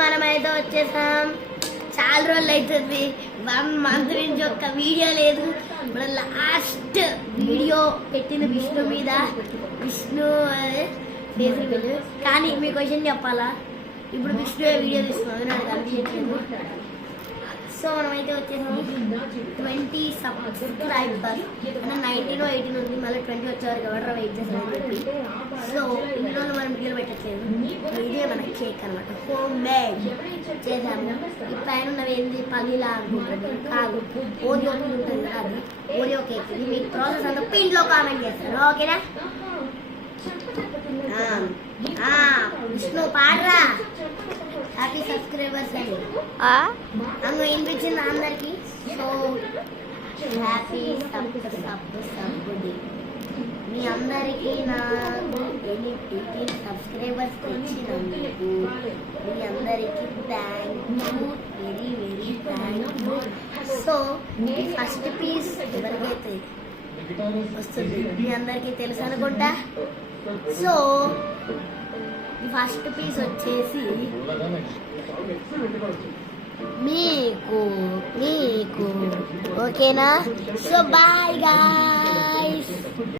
మనమైతే వచ్చేసాం. చాలా రోజులు అవుతుంది, 1 month నుంచి ఒక్క వీడియో లేదు. మన లాస్ట్ వీడియో పెట్టింది విష్ణు మీద, విష్ణు ఫేస్ రివీల్. కానీ మీ క్వశ్చన్ చెప్పాలా, ఇప్పుడు విష్ణు వీడియో తీస్తున్నాను, నాకు కనిపించట్లేదు. సో మనమైతే వచ్చేసాము 20 సబ్స్క్రైబర్స్. 19 18 ఉంది, మళ్ళీ 20 వచ్చేవారు ఎవరు వెయిట్ చేస్తామని చెప్పి. సో ఇన్ని రోజులు మనం వీడియోలు పెట్టట్లేదు. ఇదే మన కేక్ అనమాట, హోమ్ మేడ్ చేసాము. ఈ పైన ఉన్నవి ఏంది పల్లీలా అనుకుంటుంది, కాదు ఓరియో ఉంటుంది కదా, అది ఓరియో కేక్. ఇది మీ ప్రాసెస్ అంతా పిన్లో కామెంట్ చేస్తారు, ఓకేనా? విష్ణు పాడరా హ్యాపీ సబ్స్క్రైబర్స్ అని అందులో వినిపించింది అందరికి. సో హ్యాపీ సబ్బుడి మీ అందరికీ నాకు 18 సబ్స్క్రైబర్స్ తెచ్చినందుకు మీ అందరికీ thank you, very very thank you. So first piece ఎవరికైతే వస్తుంది మీ అందరికీ తెలుసు అనుకుంటా. సో ఫస్ట్ పీస్ వచ్చేసి మీకు ఓకేనా? So bye guys.